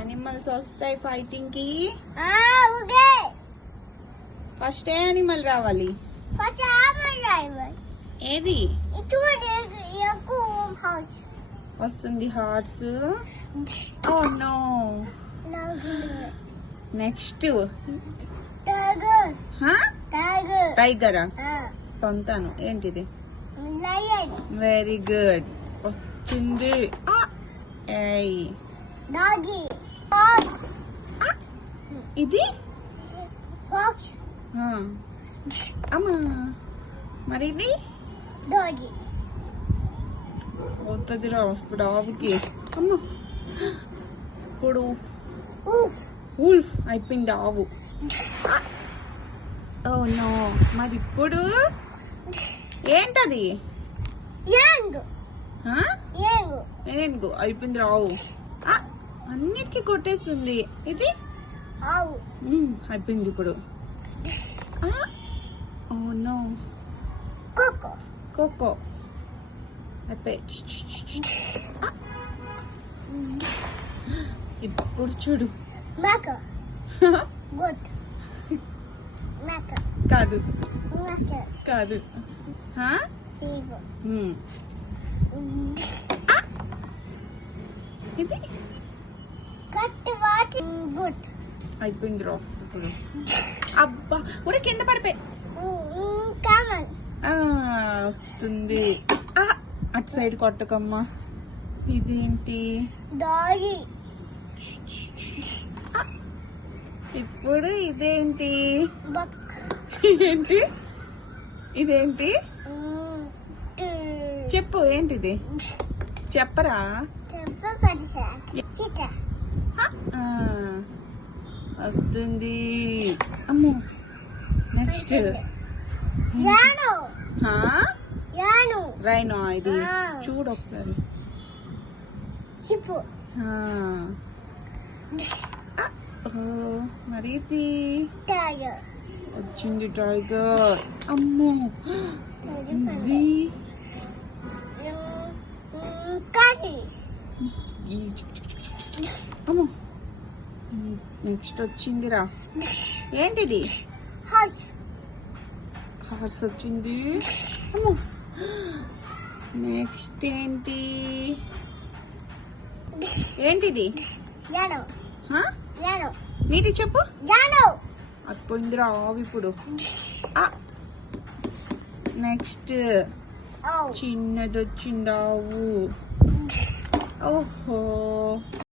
Animals వస్తాయి fighting కి. Okay first ఏ అనిమల్ రావాలి? ఫస్ట్ ఆమల్ డ్రైవర్ ఏది హౌస్ వస్తుంది? Horse. Oh no. Next tiger టైగరా? పొంతాను. ఏంటిది? Lion very good. వచ్చింది. ఏయ్ డాగి ఇది ఫాక్స్ అమ్మా. మరి ఇది డాగి పోతుంది రా ఇప్పుడు ఆవుకి. అమ్మా ఇప్పుడు వుల్ఫ్ అయిపోయింది ఆవు. Oh no. మరి ఇప్పుడు ఏంటది? ఏనుగు అయిపోయింది రావు. అన్నిటికీ కొట్టేస్తుంది. ఇది అయిపోయింది ఇప్పుడు. Oh no. కోకో అయిపోయి. ఇప్పుడు చూడు. కాదు కాదు. ఇది అయిపోయింది రా ఇప్పుడు. అబ్బా ఒరే కింద పడిపోయి. వస్తుంది. అటు సైడ్ కొట్టకమ్మా. ఇదేంటి? డాగి. ఇప్పుడు ఇదేంటి? ఏంటి ఇదేంటి? చెప్పు ఏంటిది? చెప్పరా. వస్తుంది. అమ్మో. Next rhino. ఇది చూడు ఒకసారి. మరి ఇది వచ్చింది టైగర్. అమ్మో. ఇది అమ్మో. నెక్స్ట్ వచ్చిందిరా. ఏంటిది? హార్స్ వచ్చింది. అమ్మో. నెక్స్ట్ ఏంటి? ఏంటిది? నీటి చెప్పు. అయిపోయిందిరా ఆవు ఇప్పుడు. నెక్స్ట్ చిన్నది వచ్చింది ఆవు. ఓహో.